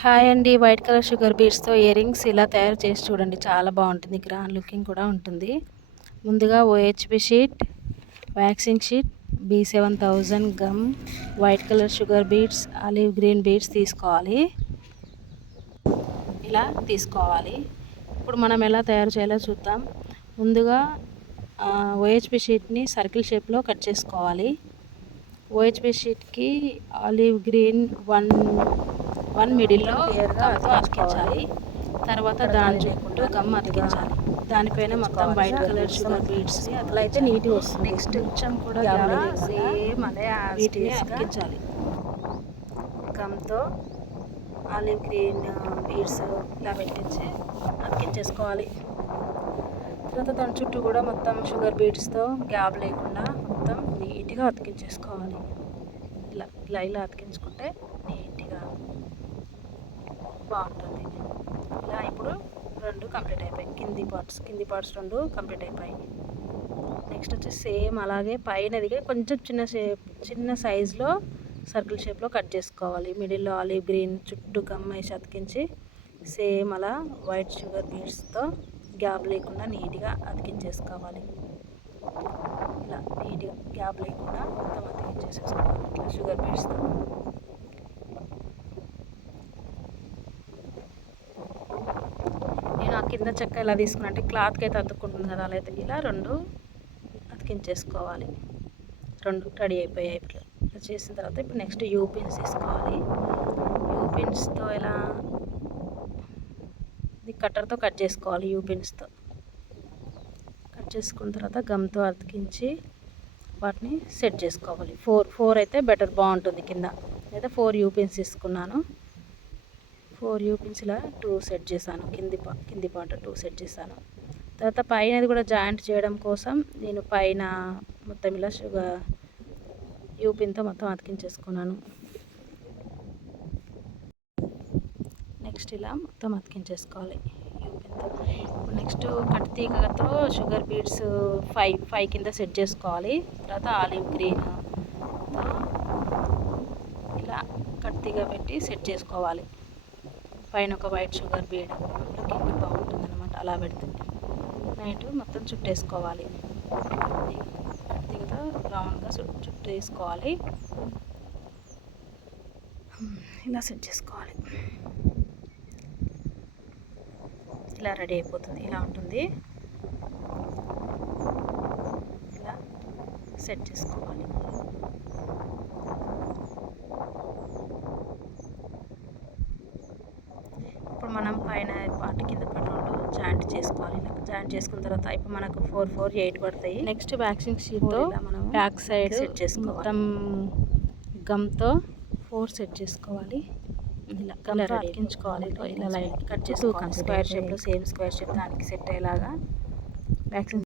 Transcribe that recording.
Hi అండి. White colour sugar బీడ్స్తో ear rings ఇలా తయారు చేసి చూడండి. చాలా బాగుంటుంది. గ్రాండ్ లుకింగ్ కూడా ఉంటుంది. ముందుగా OHP sheet waxing sheet B seven thousand gum white colour sugar beads olive green beads తీసుకోవాలి. ఇలా తీసుకోవాలి. ఇప్పుడు మనం ఎలా తయారు చేయాలో చూద్దాం. ముందుగా ఓహెచ్పి షీట్ని సర్కిల్ షేప్లో కట్ చేసుకోవాలి. ఓహెచ్పి షీట్కి ఆలివ్ గ్రీన్ వన్ వన్ మిడిల్లో గమ్తో అతికించాలి. తర్వాత దాని చుట్టూ గమ్ అతికించాలి. దానిపైన మొత్తం వైట్ కలర్ షుగర్ బీడ్స్ అట్లా అయితే నీట్గా వస్తుంది నెక్స్ట్ కొంచెం కూడా సేమ్ అదే వీటిని అతికించాలి. గమ్తో ఆలివ్ గ్రీన్ బీడ్స్ ఇలా పెట్టించి అతికించేసుకోవాలి. తర్వాత దాని చుట్టూ కూడా మొత్తం షుగర్ బీడ్స్తో గ్యాప్ లేకుండా మొత్తం నీట్గా అతికించేసుకోవాలి. ఇలా ఇలా ఇలా అతికించుకుంటే నీట్గా బాగుంటుంది. ఇలా ఇప్పుడు రెండు కంప్లీట్ అయిపోయాయి. కింది పార్ట్స్ కింది పార్ట్స్ రెండు కంప్లీట్ అయిపోయాయి. నెక్స్ట్ వచ్చి సేమ్ అలాగే పైనది కొంచెం చిన్న షేప్ చిన్న సైజులో సర్కిల్ షేప్లో కట్ చేసుకోవాలి. మిడిల్లో ఆలివ్ గ్రీన్ చుట్టూ గమ్మేసి అతికించి సేమ్ అలా వైట్ షుగర్ బీడ్స్తో గ్యాప్ లేకుండా నీట్గా అతికించేసుకోవాలి. ఇలా నీట్గా గ్యాప్ లేకుండా మొత్తం అతికించేసేసుకోవాలి. ఇట్లా షుగర్ బీడ్స్తో నేను ఆ కింద చెక్క ఎలా తీసుకున్నా క్లాత్కి అయితే అతుక్కుంటుంది కదా అలా అయితే ఇలా రెండు అతికించేసుకోవాలి. రెండు రెడీ అయిపోయాయి ఇప్పుడు. ఇలా చేసిన తర్వాత ఇప్పుడు నెక్స్ట్ యూ పిన్స్ తీసుకోవాలి. యూ పిన్స్తో ఎలా? ఇది కట్టర్తో కట్ చేసుకోవాలి యూ పిన్స్తో. కట్ చేసుకున్న తర్వాత గమ్తో అతికించి వాటిని సెట్ చేసుకోవాలి. ఫోర్ ఫోర్ అయితే బెటర్ బాగుంటుంది కింద. అయితే ఫోర్ యూ పిన్స్ తీసుకున్నాను. ఫోర్ యూపిన్స్ ఇలా టూ సెట్ చేశాను. కింది పా కింది పాట టూ సెట్ చేశాను. తర్వాత పైనది కూడా జాయింట్ చేయడం కోసం నేను పైన మొత్తం ఇలా షుగర్ యూపిన్తో మొత్తం అతికించేసుకున్నాను. నెక్స్ట్ ఇలా మొత్తం అతికించేసుకోవాలి యూపిన్తో ఇప్పుడు నెక్స్ట్ కట్తీగతో షుగర్ బీడ్స్ ఫైవ్ ఫైవ్ కింద సెట్ చేసుకోవాలి. తర్వాత ఆలివ్ గ్రీన్ ఇలా కట్తీగా పెట్టి సెట్ చేసుకోవాలి. పైన ఒక వైట్ షుగర్ బీడ్ లుకింగ్ బాగుంటుంది అనమాట అలా పెడితే నైట్ మొత్తం చుట్టేసుకోవాలి. కత్తితో రౌండ్గా చుట్టూ వేసుకోవాలి ఇలా సెట్ చేసుకోవాలి. ఇలా రెడీ అయిపోతుంది. ఇలా ఉంటుంది. ఇలా సెట్ చేసుకోవాలి ఇప్పుడు మనం పైన పార్ట్ కింద పార్ట్ రెండు జాయింట్ చేసుకోవాలి. ఇలా జాయింట్ చేసుకున్న తర్వాత ఇప్పుడు మనకు ఫోర్ ఫోర్ ఎయిట్ పడతాయి. నెక్స్ట్ వ్యాక్సింగ్ షీట్తో మనం బ్యాక్ సైడ్ సెట్ చేసుకోవాలి. గమ్తో ఫోర్ సెట్ చేసుకోవాలి. ఇలా కలర్ ఇలా లైట్ కట్ చేసి స్క్వేర్ షేప్లో సేమ్ స్క్వేర్ షేప్ దానికి సెట్ అయ్యేలాగా. వ్యాక్సింగ్